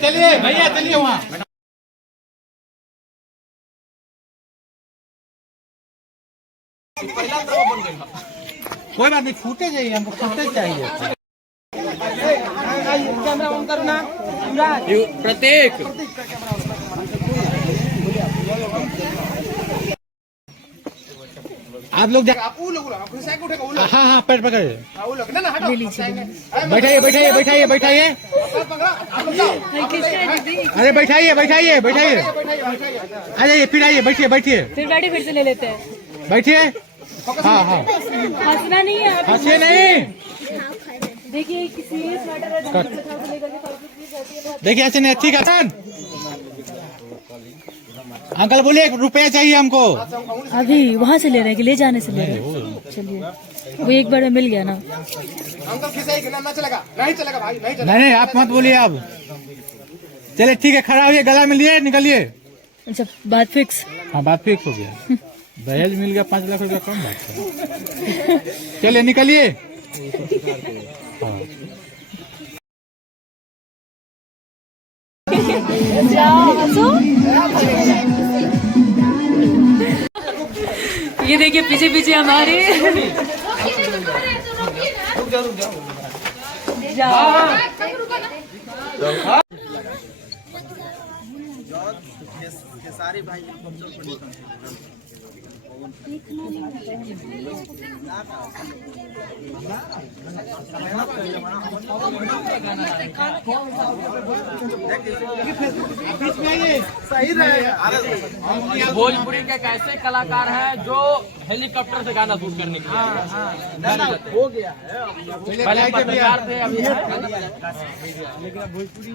चलिए भैया, चलिए वहाँ। कोई बात नहीं, फुटेज चाहिए हमको, फुटेज चाहिए। कैमरा ऑन करो ना प्रत्येक। आप लोग हाँ हाँ पैर पकड़िए, बैठाइए बैठाइए बैठाइए बैठाइए, अरे बैठाइए बैठाइए बैठाइए, आ जाइए फिर आइए, बैठिए बैठिए, फिर बैठे, फिर से ले लेते हैं, बैठिए। हाँ हाँ हंसना नहीं है, हंसिए नहीं, देखिए सीरियस मैटर है, देखिए ऐसे नहीं, ठीक है। अंकल बोलिए रुपया चाहिए हमको। अभी वहाँ से ले रहे हैं कि ले जाने से ले रहे हैं? चलिए वो एक बार में मिल गया ना। नहीं आप मत बोलिए अब, चलिए ठीक है, खड़ा होइए, गला मिलिए, निकलिए। अच्छा बात फिक्स? हाँ बात फिक्स हो गया, दहेज मिल गया 5 लाख रुपया, कम बात है। चलिए निकलिए। ये देखिए पीछे पीछे हमारे सारे भाई सही रहेगा। भोजपुरी के कैसे कलाकार हैं जो हेलीकॉप्टर से गाना शूट करने के लिए हो गया है, पहले पत्रकार थे, अभी भोजपुरी